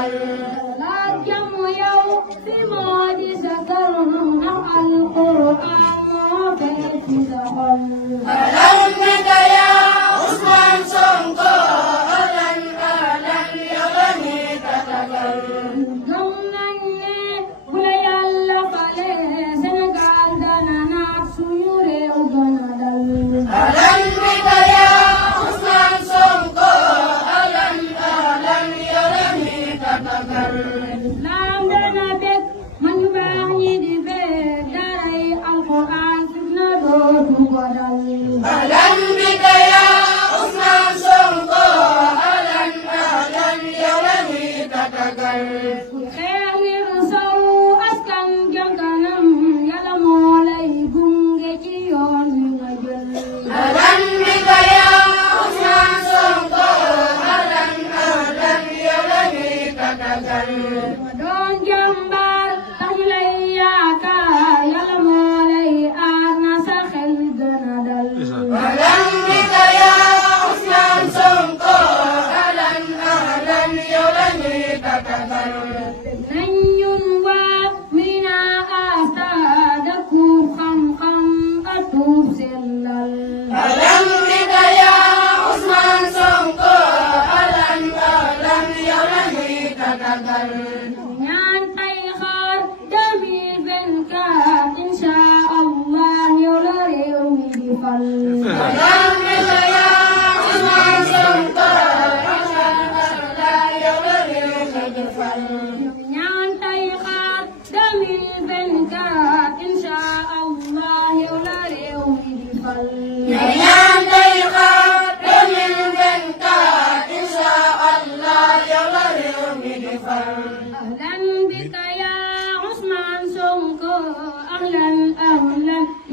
tatagal. Lagyan mo yaw si Modi sa karunong ng Al-Quran mo festisahol. Alam na kaya Usman Sonko, alan yalani tatagal. Hanggang nangyay bulay Allah pale Senegal dananak suyure uganadal. Alam na kaya Usman Sonko, alan yalani tatagal. Islam danabek manubang yidibe daray Al-Quran fitna dootu badal. Alam na kaya Usman Sonko, alan yalani tatagal. Xeex ngir saw askan jëm kanam Yàlla moo lay gunge ci yoon wi nga jël. Alam na kaya Usman Sonko, alan yalani tatagal. Ma doon jàmbaar tax ñu lay yaakaar Yàlla moo lay aar na sa xel gën a dal. Alam na kaya Usman Sonko, alan yalani tatagal. nañ ñun waa Médina Asta dëkkub xam-xam atub sellal. Alam na kaya Usman Sonko, alan yalani tatagal. ñaan tay xaar 2024 insha Allah yow la réew mi di fal. Alam na kaya Usman Sonko, alan yalani tatagal. ñaan tay xaar 2024 insha Allah yow la réew mi di fal. Ñaan day xaar 2024 insha Allah yow la réew mi di fal. ahlan bika ya Usman Sonko ahlan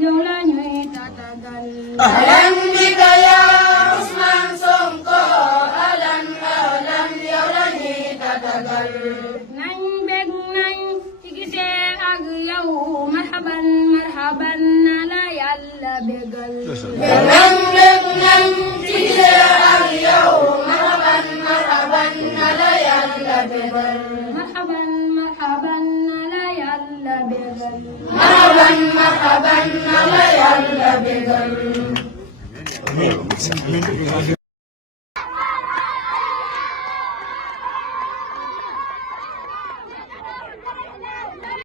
yow la ñuy tatagal. Alam bika ya Usman Sonko, alan yow la ñuy tatagal. nañ bég nañ ci gisee ak yow marhaban na la Yàlla bégal. Alam bég nañ ci gisee ak yow marhaban na la Yàlla bégal. marhaban na la Yàlla bégal. Marhaban na la Yàlla bégal.